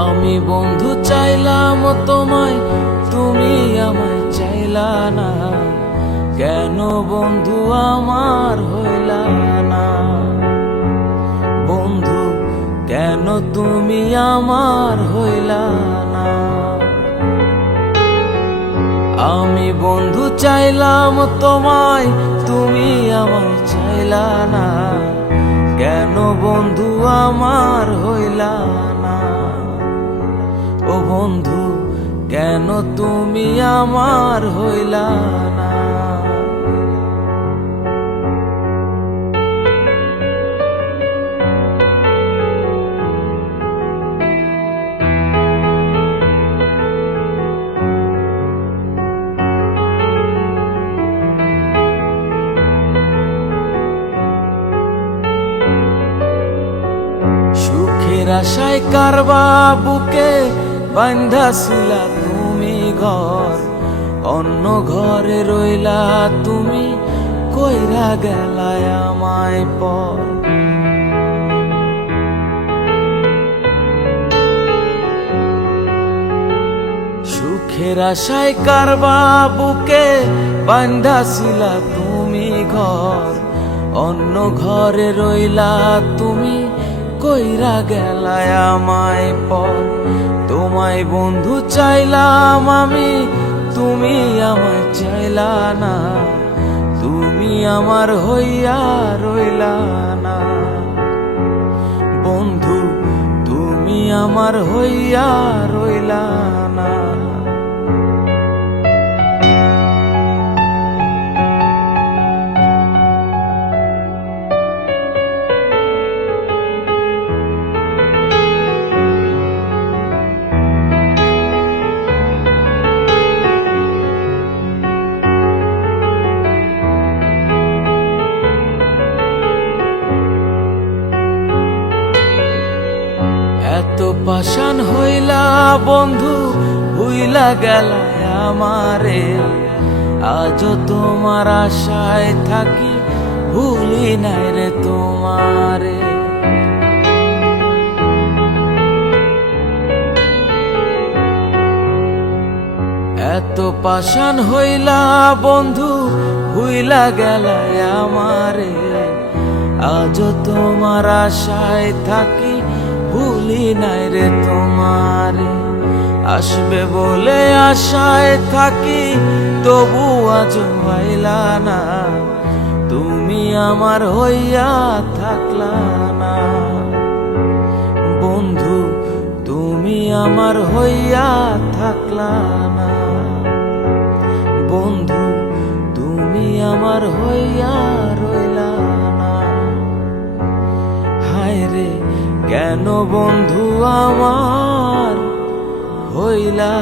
আমি বন্ধু চাইলাম তোমায়, তুমি আমায় চাইলা না। কেন বন্ধু আমার হইলা না? বন্ধু কেন তুমি আমার হইলা না? আমি বন্ধু চাইলাম তোমায়, তুমি আমায় চাইলা না। কেন বন্ধু আমার হইলা না? ও বন্ধু কেন তুমি আমার হইলা না? সুখের আশায় কারবা বুকে বান্ধাছিলা তুমি ঘর, অন্য ঘরে রইলা তুমি, কইরা গেলায় আমায় পর। সুখের আশায় কারবা বুকে বান্ধাছিলা তুমি ঘর, অন্য ঘরে রইলা তুমি, কইরা গেলায় আমায় পর। তোমায় বন্ধু চাইলাম আমি, তুমি আমায় চাইলা না। তুমি আমার হইয়া রইলা না। বন্ধু তুমি আমার হইয়া রইলা না। এত পাষাণ হইলা বন্ধু, ভুইলা গেলায় আমারে। আজও তোমার আশায় থাকি, ভুলি নাই রে তোমারে। এত পাষাণ হইলা বন্ধু, ভুইলা গেলায় আমারে। আজও তোমার আশায় থাকি, ভুলি নাই রে তোমারে। আসবে বলে আশায় থাকি, তবু আজও আইলা না। তুমি আমার হইয়া থাকলা না। বন্ধু তুমি আমার হইয়া থাকলা না। বন্ধু তুমি আমার হইয়া রইলা না। হায় রে কেন বন্ধু আমার হইলা